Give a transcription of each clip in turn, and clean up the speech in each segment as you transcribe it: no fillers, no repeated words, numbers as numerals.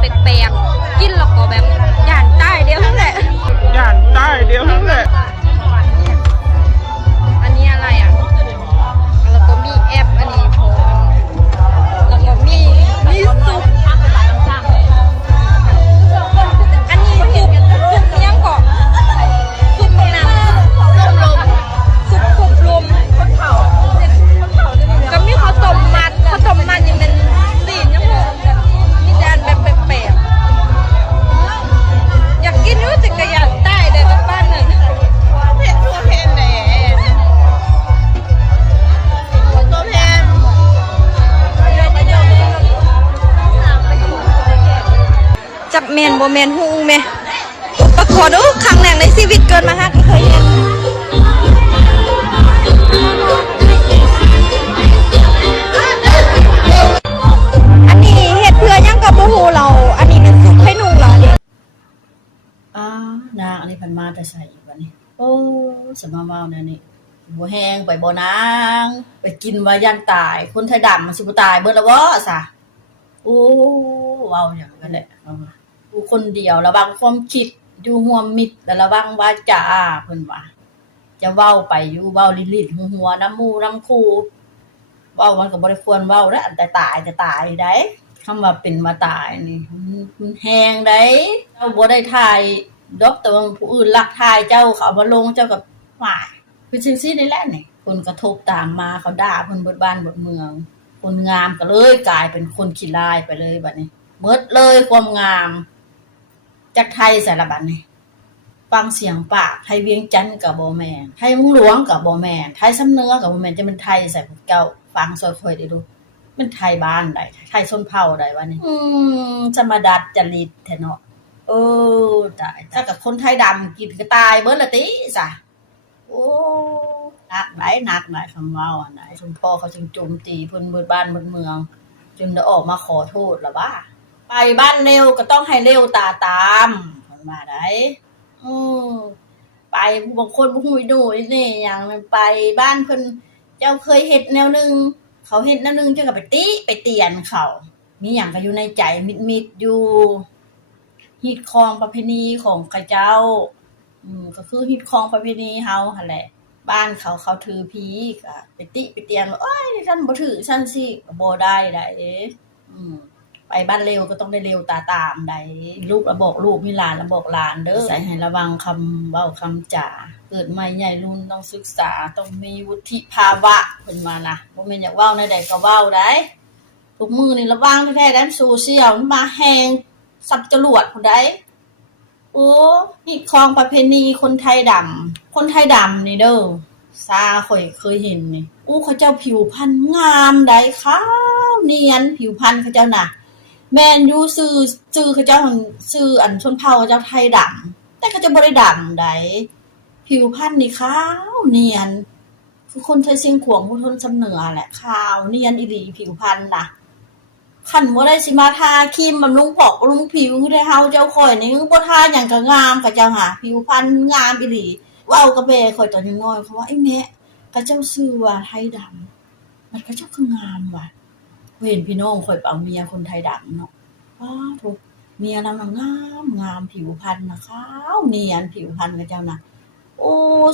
แบบแปลกๆกินแล้วก็แบบย่านใต้เดียวนั่นแหละย่านใต้เดียวนั่นแหละอันนี้อะไรอ่ะแล้วก็มีแอปอันนี้พร้อมแล้วก็มีซุปอันนี้ซุปเลี้ยงก่อนซุปน้ำซุปคุบลมก็มีข้าวต้มมันยังเป็นสียังหงมีจานแบบแปลกๆอยากกินรู้สึกกระยานใต้แต่แบบบ้านนั่นเผ็ดทั่วเพนแหน่ตัวเพนจับเมนโบเมนฮูเมประกวดครั้งแรกในชีวิตเกินมาฮักเคยเห็นอันนี้เห็ดเพื่อยังกับโบหูเราอันนี้เป็นซุปให้นุ่งเหรอเนี่ยนางอันนี้พันมาแต่ใส่อีกวันนี้โอ้สมาเมาเนี่ยนี่บัวแห้งไปบ่นางไปกินว่ายันตายคนไทยดำมันสิบ่ตายเบิดแล้วบ่ซะโอ้เว้าอย่างนั้นแหละผู้คนเดียวระวังความคิดอยู่ห่วมมิตรและระวังวาจาเพิ่นว่าจะเว้าไปอยู่เว้าลิ้นๆหัวน้ำมูน้ำคูเว้ามันก็บ่ได้ควรเว้าแล้วแต่ตายได้คำว่าเป็นมาตายนี่มันแห้งได้เจ้าบ่ได้ถ่ายดอกแต่ว่าผู้อื่นลักถ่ายเจ้าเขาเอามาลงเจ้าก็ว่าคือจังซี่นี่แหละนี่คนกระทบตามมาเขาด่าเพิ่นเบิดบ้านเบิดเมืองคนงามก็เลยกลายเป็นคนขี้ร้ายไปเลยบัดนี้เบิดเลยความงามจากไทยสารบัดนี้ฟังเสียงปากไทยเวียงจันทน์ก็บ่แม่นไทยมุงหลวงก็บ่แม่นไทยสำเนือก็บ่แม่นจะเป็นไทยใส่พวกเจ้าฟังซอยค่อยได้ดูมันไทยบ้านใดไทยชนเผ่าใดวะนี่จะมาดัดจริตแท้เนาะตายถ้ากับคนไทยดำกินก็ตายเบิดละติซะโอ้หนักหลายคำเว้าอันไหนชนพ่อเขาจึงโจมตีเพิ่นเบิดบ้านเบิดเมืองจนได้ออกมาขอโทษล่ะว่าไปบ้านเร็วก็ต้องให้เร็วตาตามเพิ่นว่าได้ไปผู้บางคนบ่ฮู้อีโน่อีนี่หยังไปบ้านเพิ่นเจ้าเคยเฮ็ดแนวนึงเขาเฮ็ดแนวนึงเจ้าก็ไปเตียนเขามีหยังก็อยู่ในใจมิดๆอยู่ฮิตคองประเพณีของเขาเจ้าก็คือฮิตคองประเพณีเฮาหั่นแหละบ้านเขาถือผีก็ไปเตียนว่าโอ๊ยฉันบ่ถือฉันสิก็บ่ได้ไปบ้านเร็วก็ต้องได้เร็วตาตามได้ลูกระบอกลูกมีหลานระบอกหลานเด้อใส่ให้ระวังคำเว้าคำจ๋าเกิดใหม่ใหญ่รุ่นต้องศึกษาต้องมีวุฒิภาวะเพิ่นว่านะบ่แม่นอยากเว้าในใดก็เว้าได้ทุกมื้อนี่ระวังแท้ๆด้านโซเชียลมันมาแฮงสับจรวดผู้ใดโอ้นี่คองประเพณีคนไทยดำนี่เด้อซาข่อยเคยเห็นนี่เขาเจ้าผิวพรรณงามใดขาวเนียนผิวพรรณเขาเจ้าน่ะแม่นอยู่ชื่อเขาเจ้าชื่ออันชนเผ่าเขาเจ้าไทยดำแต่เขาจะบ่ได้ดำใดผิวพรรณนี่ขาวเนียนคือคนไทยเชียงขวางผู้ทนสำเหนือแหละขาวเนียนอีหลีผิวพรรณน่ะคันบ่ได้สิมาทาครีมบำรุงพอกบำรุงผิวคือได้เฮาเจ้าข่อยนี่บ่ทาหยังก็งามเขาเจ้าหาผิวพรรณงามอีหลีเว้ากับแม่ข่อยตอนน้อยๆเขาว่าไอ้แม่เขาเจ้าชื่อว่าไทยดำมันเขาเจ้าคืองามว่ะเห็นพี่น้องข่อยเอาเมียคนไทยดำเนาะทุกเมียเราน่ะงามผิวพรรณน่ะขาวเนียนผิวพรรณเขาเจ้าน่ะ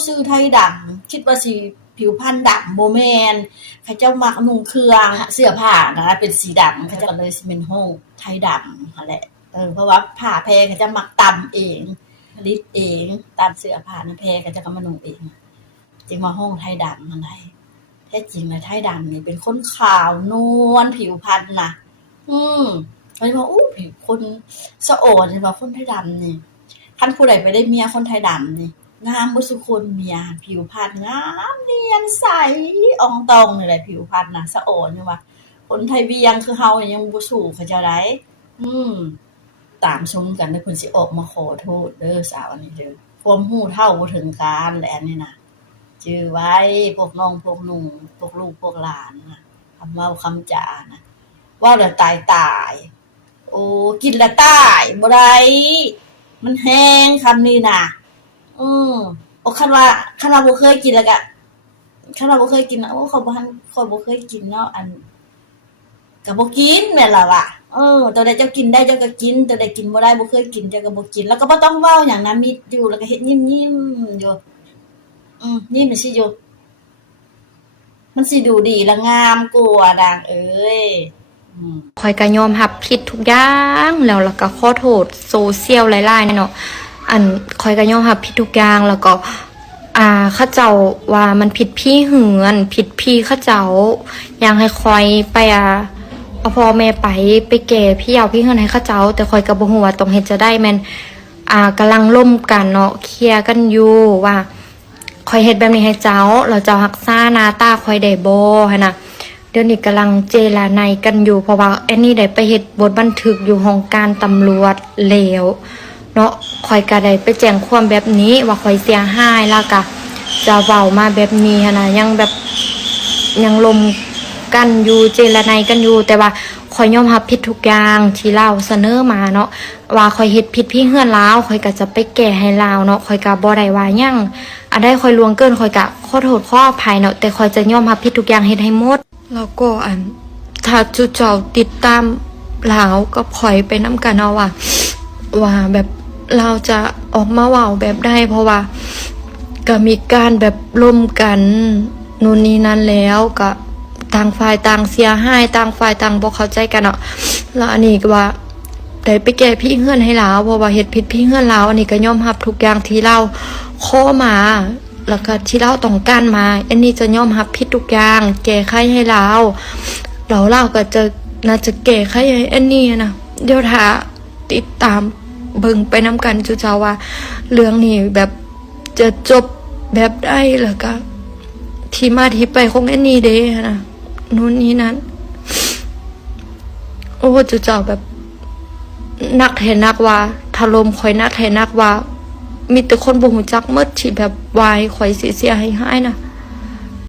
ชื่อไทยดำคิดว่าสิผิวพรรณดำบ่แม่นเขาเจ้ามักนุ่งเครื่องเสื้อผ้านะเป็นสีดำเขาเจ้าก็เลยสิเป็นห้องไทยดำนั่นแหละเพราะว่าผ้าแพรเขาจะมักตำเองผลิตเองตามเสื้อผ้านะแพรเขาจะก็มานุ่งเองจึงมาห้องไทยดำนั่นแหละแท้จริงแล้วไทยดำนี่เป็นคนขาวนวลผิวพรรณน่ะเขาจะว่าผิวคนสะโอดว่าคนไทยดำนี่คันผู้ใดไปได้เมียคนไทยดำนี่งามบ่สุคนเมียผิวพรรณงามเนียนใสอ่องตองนี่แหละผิวพรรณน่ะสะโอดนี่ว่าคนไทยเวียงคือเฮายังบ่สู้เขาเจ้าได้ตามชมกันเพิ่นสิออกมาขอโทษเด้อสาวอันนี้เด้อความรู้เท่าบ่ถึงการแหละอันนี้น่ะชื่อไว้พวกน้องพวกหนุ่มพวกลูกพวกหลานน่ะคำเว้าคำจาน่ะเว้าแล้วตายกินแล้วตายบ่ได้มันแห้งคำนี้น่ะคันว่าบ่เคยกินแล้วก็คันว่าบ่เคยกินเขาบ่ทันค่อยบ่เคยกินเนาะอันก็บ่กินแม่นล่ะว่ะ ตัวใดเจ้ากินได้เจ้าก็กินตัวใดกินบ่ได้บ่เคยกินเจ้าก็บ่กินแล้วก็บ่ต้องเว้าหยังนะมีอยู่แล้วก็เฮ็ดยิ้มๆอยู่ยิ้มสิอยู่มันสิดูดีและงามกว่าดังเอ้ยคอยก็ยอมรับผิดทุกอย่างแล้วก็ขอโทษโซเชียลหลายๆเนาะอันคอยก็ยอมรับผิดทุกอย่างแล้วก็เขาเจ้าว่ามันผิดพี่เหือนผิดพี่เขาเจ้าอยากให้คอยไปเอาพ่อแม่ไปแก่พี่เอาพี่เหือนให้เขาเจ้าแต่คอยก็บ่ฮู้ว่าต้องเฮ็ดจะได้แม่นกำลังล่มกันเนาะเคลียร์กันอยู่ว่าคอยเฮ็ดแบบนี้ให้เจ้าเราเจ้ารักษาหน้าตาคอยได้บ่หั่นน่ะเดี๋ยวนี้กำลังเจรไนกันอยู่เพราะว่าแอนนี่ได้ไปเฮ็ดบทบันทึกอยู่ห้องการตำรวจแล้วเนาะคอยก็ได้ไปแจ้งความแบบนี้ว่าคอยเสียหายแล้วก็จะเว้ามาแบบนี้หั่นน่ะยังแบบยังลมกันอยู่เจรไนกันอยู่แต่ว่าคอยยอมรับผิดทุกอย่างที่เราเสนอมาเนาะว่าคอยเฮ็ดผิดพี่เฮือนลาวคอยก็จะไปแก้ให้ลาวเนาะคอยก็บ่ได้ว่าหยังได้คอยล่วงเกินคอยก็ขอโทษขออภัยเนาะแต่คอยจะยอมรับผิดทุกอย่างเฮ็ดให้หมดแล้วก็ถ้าจุเจ้าติดตามลาวก็คอยไปนำกันเอาว่าแบบเราจะออกมาเว้าแบบได้เพราะว่าก็มีการแบบร่วมกันนู่นนี่นั่นแล้วก็ต่างฝ่ายต่างเสียหายต่างฝ่ายต่างบ่เข้าใจกันเนาะแล้วอันนี้ก็ว่าได้ไปแก้พี่เฮือนให้ลาวเพราะว่าเฮ็ดผิดพี่เฮือนลาวอันนี้ก็ยอมรับทุกอย่างที่เราขอมาแล้วก็ที่เราต้องการมาอันนี้จะยอมรับผิดทุกอย่างแก้ไขให้เราก็จะน่าจะแก้ไขให้อันนี้นะเดี๋ยวถ้าติดตามเบิ่งไปนำกันจุเจ้าว่าเรื่องนี้แบบจะจบแบบได้แล้วก็ที่มาที่ไปของอันนี้เด้นะนู่นนี่นั้นโอ้จุเจ้าแบบนักแท้นักว่าถล่มข่อยนักแท้นักว่ามีแต่คนบ่ฮู้จักหมดที่แบบวายข่อยเสียหายๆนะ